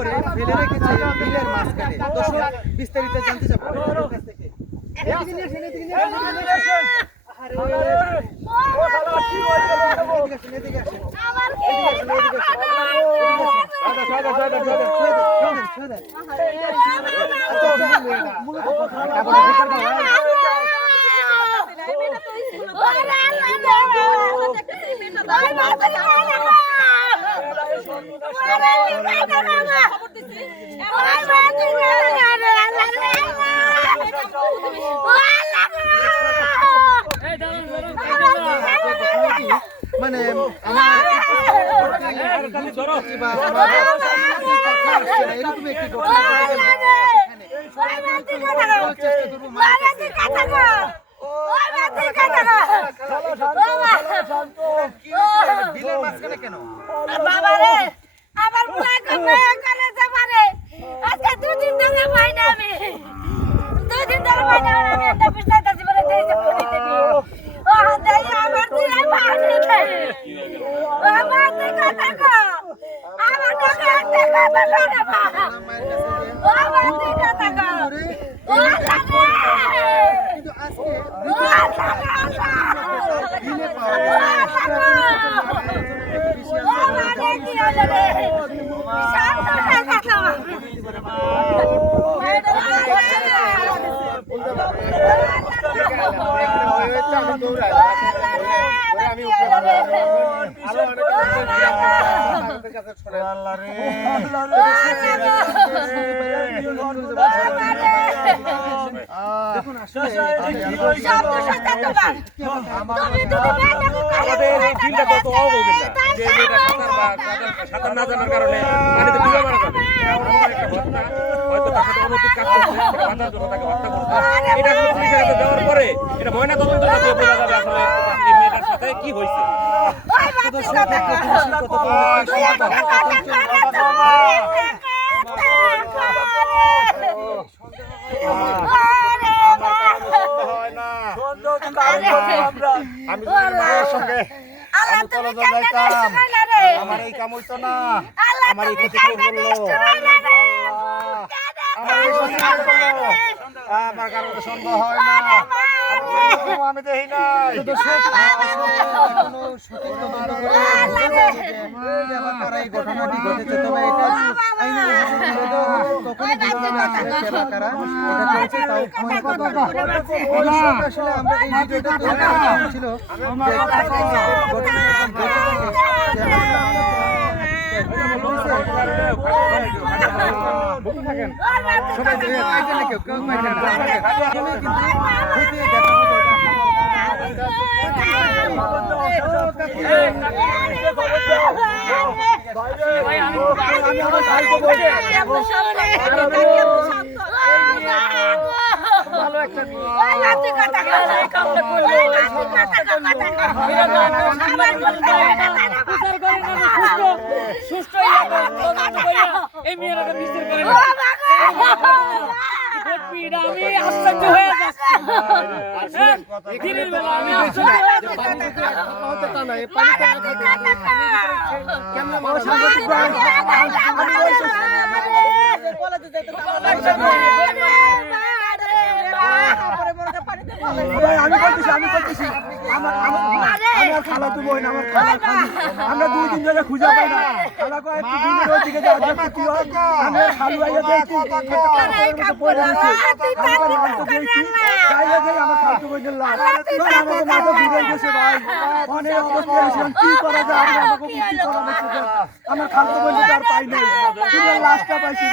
করে ফেলে রেখেছে বিলের মাঝখানে। দর্শক বিস্তারিত জানতে চাবো ওর কাছ থেকে। মানে এরকম একটি বিলের মাঝখানে কেন বাবা রে আবার বুলাই করে যাবারে আজকে দুদিন ধরে পাই না আমি দুদিন ধরে পাই না আমি একটা বিস্তারিত জীবনে দেইতে পড়িতে নি ও দেই আমার দিয়ে পানি খাই আমার দিয়ে কথা কো আমার কাছে একটা কথা কো না বাবা ও আমার দিয়ে কথা কো ও লাগে কিন্তু আজকে বিলে দেখুন আসলে সাঁতার না জানার কারণে পানিতে ডুবে মারা যাবে হয়তো তার সাথে অনৈতিক কাজ করছে বাঁচার জন্য তাকে হত্যা করছে। এটা আসলে পুলিশের কাছে দেওয়ার পরে এটা ময়না তদন্ত করে বোঝা যাবে আসলে এই মেয়েটার সাথে কি হয়েছে। আমি মায়ের সঙ্গে আমি কলেজে যাইতাম, আমার এই কাম হইতো না, আমার এই ক্ষতি করলো, আমার কারণে সন্দেহ হয় না, আমি দেখি নাই। এই ঘটনাটি ঘটেছে, তবে এটা আসলে আমরা এই ভিডিওটা ছিল এই মেয়েরা বিচার করে না আমি আশ্চর্য হয়ে যাচ্ছি। দিনের বেলা আমি আশ্চর্য হয়ে আমরা 2-3 জায়গায় খুঁজে পাই না, আমার খালতো বন্ধু আর পাই নাই, লাশটা পাইছি,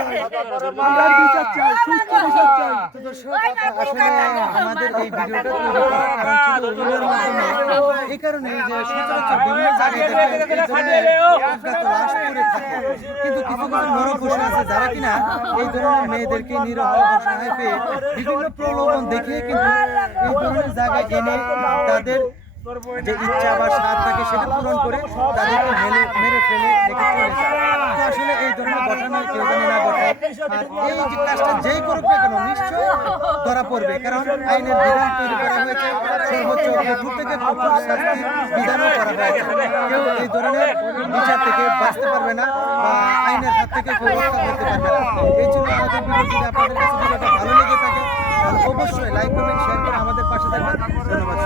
আমরা বিচার চাই, সুস্থ বিচার চাই। আমাদের এই ভিডিওটা এই কারণে যে সচরাচর বিভিন্ন জায়গায় লাশ পড়ে থাকে, কিন্তু কিছু কিছু নরপশু আছে যারা কিনা এই ধরনের মেয়েদেরকে নিরহ অসহায় পেয়ে বিভিন্ন প্রলোভন দেখিয়ে কিন্তু এই ধরনের জায়গায় এনে তাদের যে ইচ্ছা বা স্বাদ থাকে সেটা পূরণ করে তাদেরকে মেরে ফেলে রেখে চলে যায়। তো আসলে এই ধরনের ঘটনা কেউ জানি না ঘটায়, আর এই যে কাজটা যেই করুক না কেন নিশ্চয়ই ধরা পড়বে, কারণ আইনের বিধান তৈরি করা হয়েছে, সর্বোচ্চ কঠোর থেকে কঠোর শাস্তির বিধানও করা হয়েছে। কেউ এই ধরনের বিচার থেকে বাঁচতে পারবে না বা আইনের হাত থেকে কেউ রক্ষা করতে পারবে না। এই জন্য আমাদের ভিডিও যদি আপনাদের কাছে ভিডিওটা ভালো লেগে থাকে তাহলে অবশ্যই লাইক কমেন্ট শেয়ার করে আমাদের পাশে থাকবেন। ধন্যবাদ।